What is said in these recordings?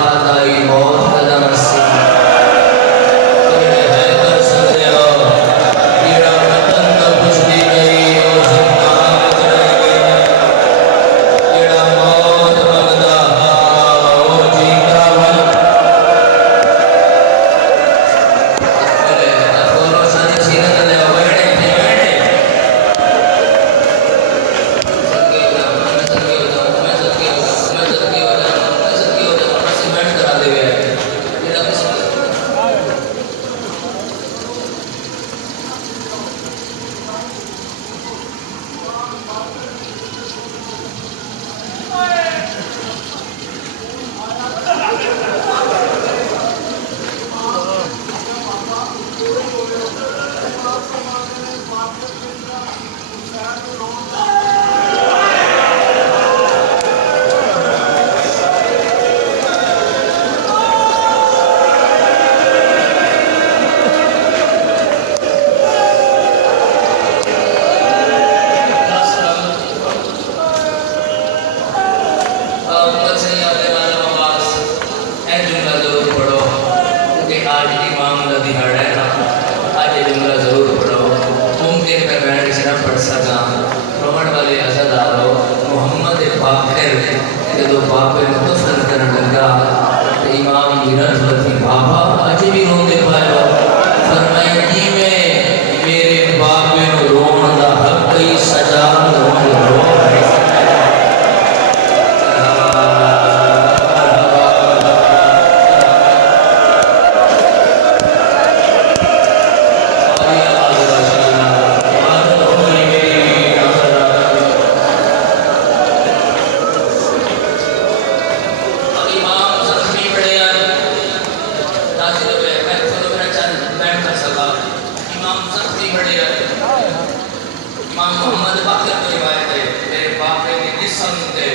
बात आई बहुत कदम अस्सी है कर सकते हो कीड़ा पतंग तो कुछ भी नहीं हो सकता कीड़ा मौत मंगदा हो जीता बन दोनों सारी सीने ले बैठे थे बैठे सत्य हो जाओ मैं सत्य हो जाऊं मैं सत्य हो जाऊं मैं सत्य हो जाऊं मैं सत्य हो जाऊं बस बैठ करा दे मेरा किसी ऊपर से ही आने वाला आवाज है जुमला जरूर पढ़ो क्योंकि आज इमाम का दिहाड़ा है ना आज ये जुमला जरूर पढ़ो मुमकिन है मैं किसी ना पढ़ सका रोमन वाले अज़ादारो मोहम्मद बाकिर के दो बापे को दफन करने लगा तो इमाम गिरज वती बाबा आज भी रोंदे पायो फरमाया जी में मेरे बापे को रोण दा हक ही सजा रोण रो इमाम मोहम्मद बाकिर की रिवायत है मेरे बाप ने जिस्म थे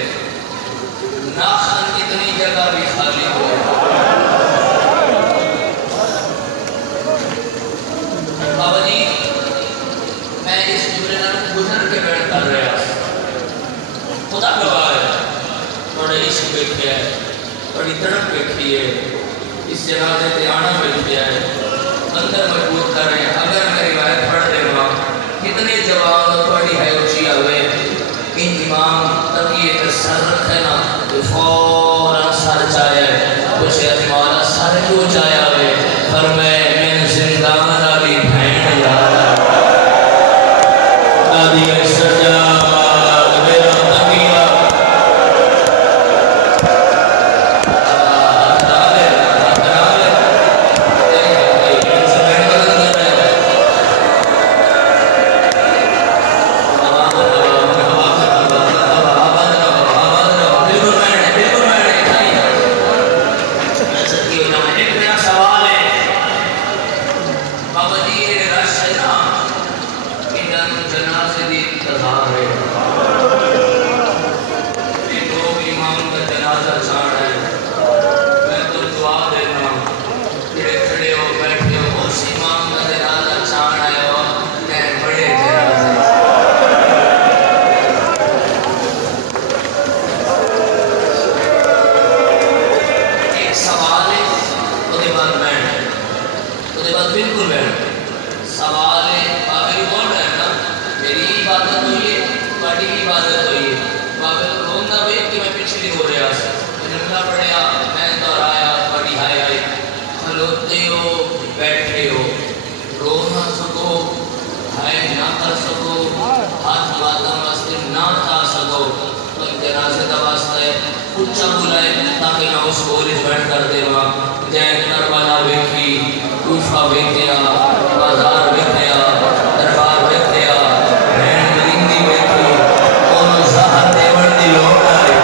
नाखन कितनी जगह भी खाली हो बाबा जी मैं इस जुमले में गुजर के बैठ कर रहा खुदा गवाह है थोड़े इश्क बैठे है थोड़ी तड़प बैठी है इस जनाजे से आना बैठे है अंदर मजबूत कर रहे हैं अगर मैं रिवायत पढ़ देगा कितने जवाब थोड़ी है ऊंची आवे इन इमाम तक ये सर रखे ना तो फौरन सर चाहे कुछ मौला सर क्यों चाहे आवे पर मैं जिंदान आदि भैन याद आदि सजा मेरा तकिया बिल्कुल सवाल है बाबे बोल रहे हैं ना मेरी इबादत हुई है तुम्हारी भी इबादत हुई है बाबे रोंदा वे कि मैं पिछली हो रहा जुमला पढ़िया मैं दोहराया बड़ी हाय आई खलोते हो बैठे हो रो ना सको हाय ना कर सको हाथ माता वास्ते ना खा सको तो जनाजे का वास्ता है ऊंचा बुलाए ताकि मैं उस बोलिश बैठ कर देवा जय करबला वेखी कूफा वेखिया बाजार वेखिया दरबार वेखिया भैन मरिंदी वेखी और ज़हर देवण दी लोग आए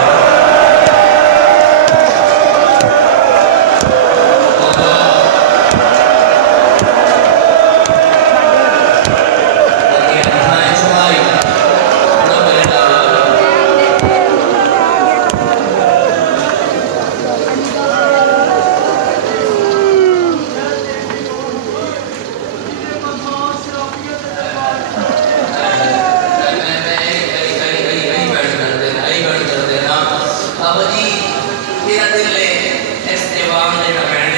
इस्तेवान ने